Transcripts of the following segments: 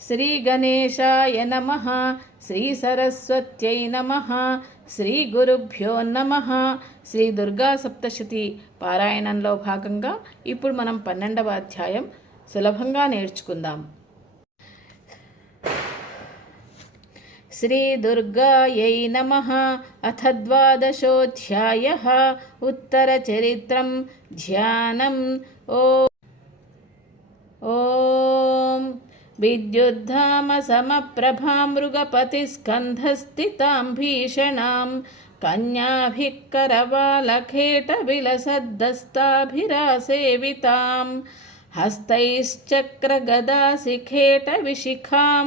శ్రీగణేశాయ నమ శ్రీసరస్వత్యై నమ శ్రీగురుభ్యో నమ శ్రీ దుర్గా సప్తశతి పారాయణంలో భాగంగా ఇప్పుడు మనం పన్నెండవ అధ్యాయం సులభంగా నేర్చుకుందాం श्रीदुर्गायै नमः अथ द्वादशोऽध्यायः उत्तरचरित्रं ध्यानम् ओ विद्युद्धामसमप्रभां मृगपतिस्कन्धस्थितां भीषणां कन्याभिः करवालखेटविलसद्दस्ताभिरासेवितां हस्तैश्चक्रगदाशिखेटविशिखां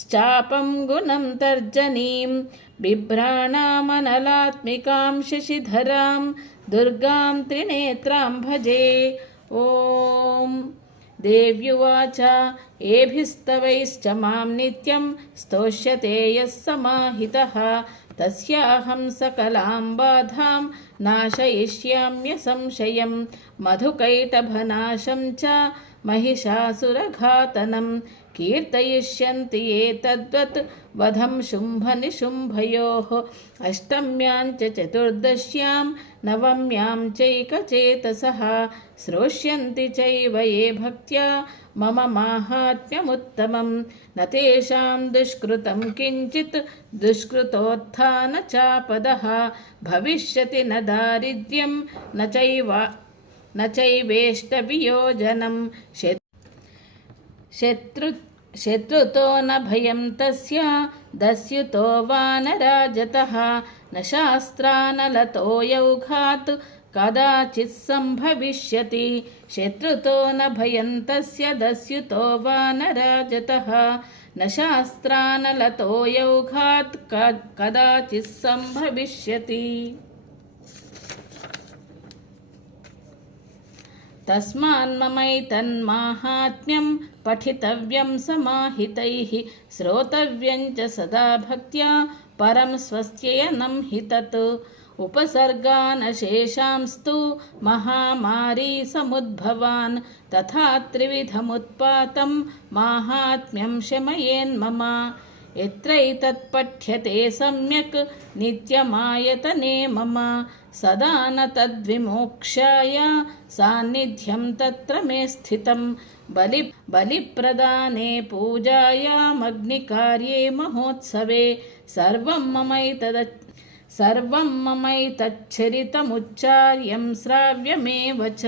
श्चापं गुणं तर्जनीं बिभ्राणामनलात्मिकां शशिधरां दुर्गां त्रिनेत्रां भजे ॐ देव्युवाच एभिस्तवैश्च माँ नित्यं स्तोष्यते यः समाहितः। तस्याहं सकलां बाधां नाशयिष्याम्यसंशयं मधुकैटभनाशं च महिषासुरघातनं कीर्तयिष्यन्ति ये तद्वत् वधं शुम्भनिशुम्भयोः। अष्टम्यां च चतुर्दश्यां नवम्यां चैकचेतसः। श्रोष्यन्ति चैव ये भक्त्या मम माहात्म्यमुत्तमं। न तेषां दुष्कृतं किञ्चित् दुष्कृतोत्थानचापदः। भविष्यति न दारिद्र्यं, न चैव न चैवेष्टवियोजनं शत्रु शत्रुतो न भयं तस्य दस्युतो वा न राजतः न शास्त्रा न लतो यौघात् कदाचित् सम्भविष्यति शत्रुतो न भयं तस्य दस्युतो वा न राजतः न शास्त्रा न लतो यौघात् कदाचित् सम्भविष्यति तस्मान्ममैतन्माहात्म्यं पठितव्यं समाहितैः श्रोतव्यं च सदा भक्त्या परं स्वस्त्ययनं हि तत् उपसर्गानशेषांस्तु महामारी समुद्भवान् तथा त्रिविधमुत्पातं माहात्म्यं शमयेन्मम यत्रैतत्पठ्यते सम्यक् नित्यमायतने मम सदा न तद्विमोक्षाय सान्निध्यं तत्र मे स्थितं बलि बलिप्रदाने पूजायामग्निकार्ये महोत्सवे सर्वं ममैतद सर्वं ममैतच्छरितमुच्चार्यं श्राव्यमेव च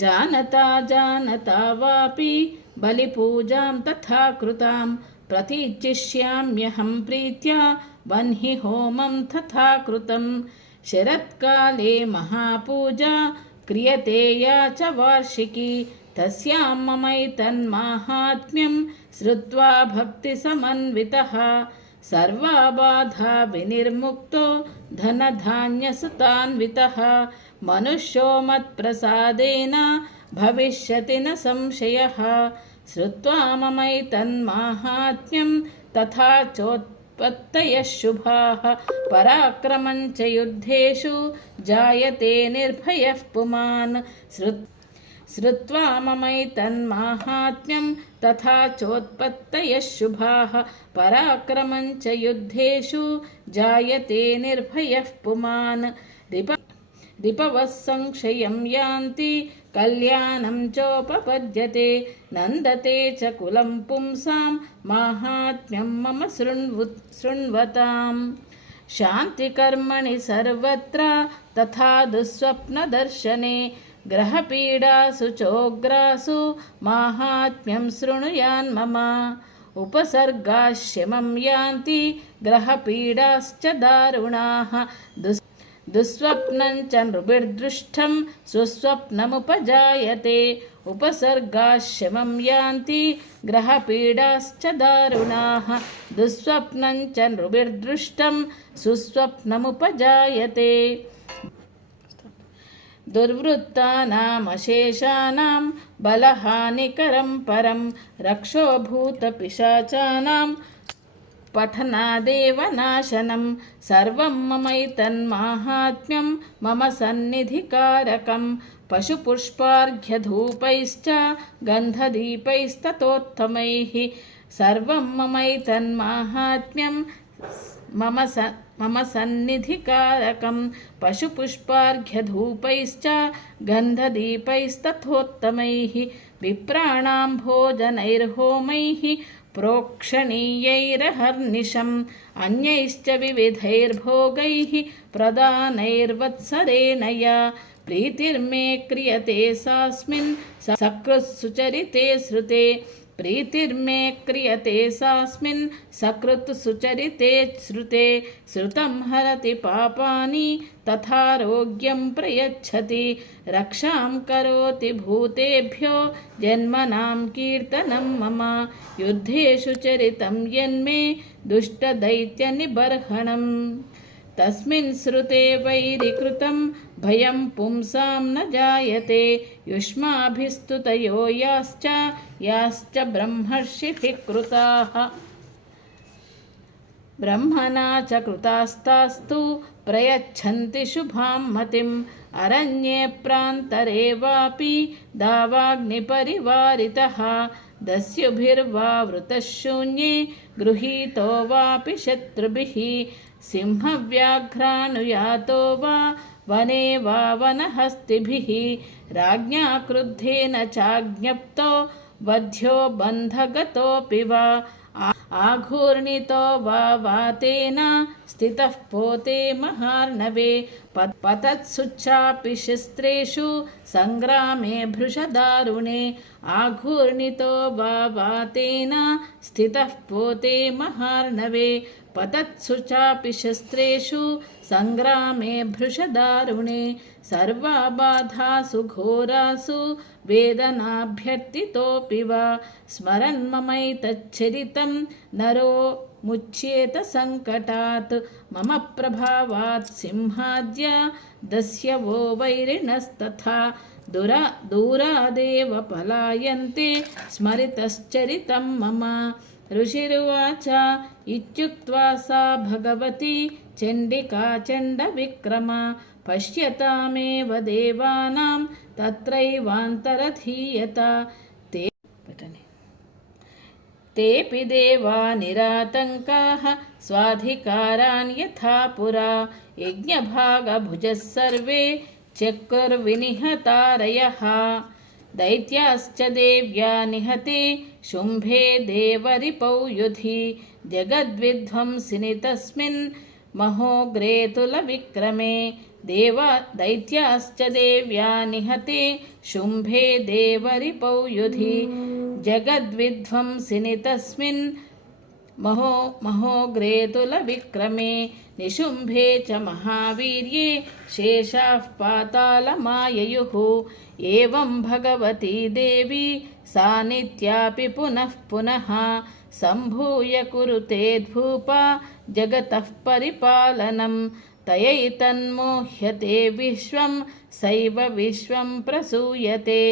जानता जानता वापि बलिपूजां तथा कृतां प्रतीचिष्याम्यहं प्रीत्या वह्नि होमं तथा कृतं शरत्काले महापूजा, क्रियते या च वार्षिकी। तस्यां ममैतन्माहात्म्यं श्रुत्वा भक्तिसमन्वितः। सर्वा विनिर्मुक्तो धनधान्यसुतान्वितः। मनुष्यो मत्प्रसादेन भविष्यति न संशयः। श्रुत्वा ममैतन्माहात्म्यं तथा चोत्पत्तयः शुभाः पराक्रमं च युद्धेषु जायते निर्भयः पुमान् श्रुत् श्रुत्वा ममैतन्माहात्म्यं तथा चोत्पत्तयः शुभाः पराक्रमं च युद्धेषु जायते निर्भयः पुमान् रिप रिपवः संशयं यान्ति कल्याणं चोपपद्यते नन्दते च कुलं पुंसां माहात्म्यं मम शृण्वु शृण्वताम् शान्तिकर्मणि सर्वत्र तथा दुःस्वप्नदर्शने ग्रहपीडासु चोग्रासु माहात्म्यं शृणुयान्मम उपसर्गाश्यमं यान्ति ग्रहपीडाश्च दारुणाः दुस् దుస్వప్నం చ నృభిర్దృష్టం సుస్వప్నముపజాయతే ఉపసర్గాశమం యాంతి గ్రహపీడాశ్చ దారుణా దుస్వప్నం చ నృభిర్దృష్టం సుస్వప్నముపజాయతే దుర్వృత్తానామశేషానాం బలహానికరం పరం రక్షోభూతపిశాచానాం पठनादेव नाशनं सर्वं ममैतन्माहात्म्यं मम सन्निधिकारकं पशुपुष्पार्घ्यधूपैश्च गन्धदीपैस्ततोत्तमैः सर्वं ममैतन्माहात्म्यं मम स मम सन्निधिकारकं पशुपुष्पार्घ्यधूपैश्च गन्धदीपैस्तथोत्तमैः विप्राणां भोजनैर्होमैः प्रोक्षणीयैरहर्निशम् अन्यैश्च विविधैर्भोगैः प्रदानैर्वत्सरेणया प्रीतिर्मे क्रियते सास्मिन् सकृत्सुचरिते श्रुते प्रीतिर्मे क्रियते सास्मिन् सकृत्सुचरिते श्रुते, श्रुतं हरति पापानि, तथारोग्यं प्रयच्छति। रक्षां करोति भूतेभ्यो, जन्मनां कीर्तनं मम। युद्धेषु चरितं यन्मे, दुष्टदैत्यनिबर्हणम्। तस्मिन् श्रुते वैरिकृतं भयं पुंसां न जायते युष्माभिस्तुतयो याश्च याश्च ब्रह्मर्षिभिः कृताः ब्रह्मणा च कृतास्तास्तु प्रयच्छन्ति शुभां मतिम् अरण्ये प्रान्तरे वापि दावाग्निपरिवारितः दस्युभिर्वा वृतः शून्ये गृहीतो वापि शत्रुभिः सिंहव्याघ्रानुयातो वा वने वा वनहस्तिभिः राज्ञा क्रुद्धेन चाज्ञप्तो वध्यो बन्धगतोऽपि वा। आघूर्णितो वा वातेन स्थितः पोते महार्णवे पतत्सुच्चापि शस्त्रेषु सङ्ग्रामे भृशदारुणे आघूर्णितो वा वातेन स्थितः पोते महार्णवे पतत्सु चापि शस्त्रेषु सङ्ग्रामे भृशदारुणे సర్వబాధాసు ఘోరాసు వేదనాభ్యర్థితోపి వా స్మరన్మమైతచ్చరితం నరో ముచ్యేత సంకటాత్. మమ ప్రభావాత్ సింహాద్య దస్యవో వైరిణస్తథా. దుర దూరాదేవ పలాయంతే స్మరితశ్చరితం మమ. ఋషిరువాచ ఇత్యుక్త్వా సా భగవతి చండికా చండ విక్రమ. पश्यतामेव देवानां तत्रैवान्तरधीयत ते तेऽपि देवा निरातङ्काः स्वाधिकारान् यथा पुरा। यज्ञभागभुजः सर्वे चक्रुर्विनिहतारयः दैत्याश्च देव्या निहते शुम्भे देवरिपौ युधि। जगद्विध्वंसिनि तस्मिन् महोग्रेतुलविक्रमे देव दैत्याश्च देव्या निहते शुम्भे देवरिपौ युधि जगद्विध्वंसिनि तस्मिन् महो महोग्रेतुलविक्रमे निशुम्भे च महावीर्ये शेषाः पातालमाययुः एवं भगवती देवी सा नित्यापि पुनः पुनः सम्भूय कुरुते धूपा जगतः परिपालनं तयैतन्मोह्यते विश्वं सैव विश्वं प्रसूयते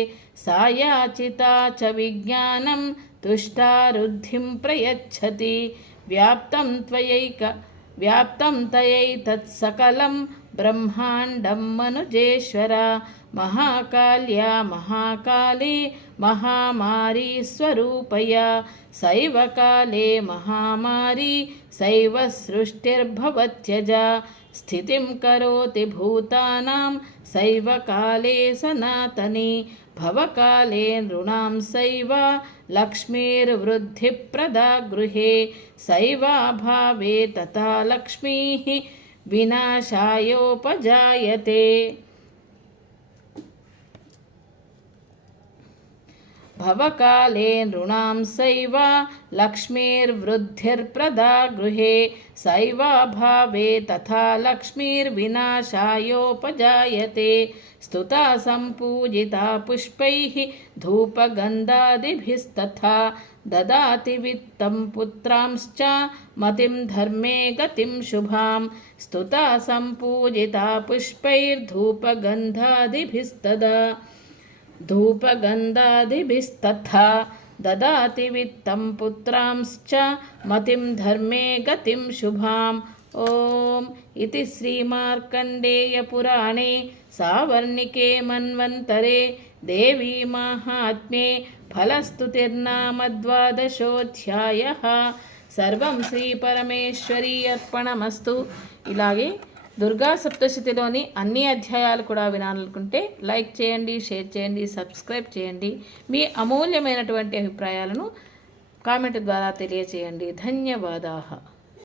सा याचिता च विज्ञानं तुष्टारुद्धिं प्रयच्छति व्याप्तं त्वयैक व्याप्तं तयैतत्सकलं ब्रह्माण्डं मनुजेश्वर మహాకాల్య మహాకాళే మహామారి స్వరూపయ. సైవ కాలే మహామారి సైవ సృష్టిర్భవత్యజ స్థితిం కరోతి భూతానాం సైవ కాలే సనాతని. భవకాలే నృణాం సైవ లక్ష్మీర్వృద్ధిప్రదా గృహే. సైవాభావే తథా లక్ష్మీ వినాశాయోపజాయతే. भवकाले नृणां सैव लक्ष्मीर्वृद्धिर्प्रदा गृहे सैवाभावे तथा लक्ष्मीर्विनाशायोपजायते। स्तुता सम्पूजिता पुष्पैः धूपगन्धादिभिस्तथा ददाति वित्तं पुत्रांश्च मतिं धर्मे गतिं शुभां स्तुता सम्पूजिता पुष्पैर्धूपगन्धादिभिस्तदा धूपगन्धादिभिस्तथा ददाति वित्तं पुत्रांश्च मतिं धर्मे गतिं शुभाम् ॐ इति श्रीमार्कण्डेयपुराणे సావర్ణికే మన్వంతరే దేవీ మాహాత్మ్యే ఫలస్తుతిర్నామద్వాదశోధ్యాయ సర్వం శ్రీ పరమేశ్వరీ అర్పణమస్తు ఇలాగే దుర్గా సప్తశతిలోని అన్ని అధ్యాయాలు కూడా వినాలనుకుంటే లైక్ చేయండి షేర్ చేయండి సబ్స్క్రైబ్ చేయండి. మీ అమూల్యమైనటువంటి అభిప్రాయాలను కామెంట్ ద్వారా తెలియచేయండి. ధన్యవాదాలు.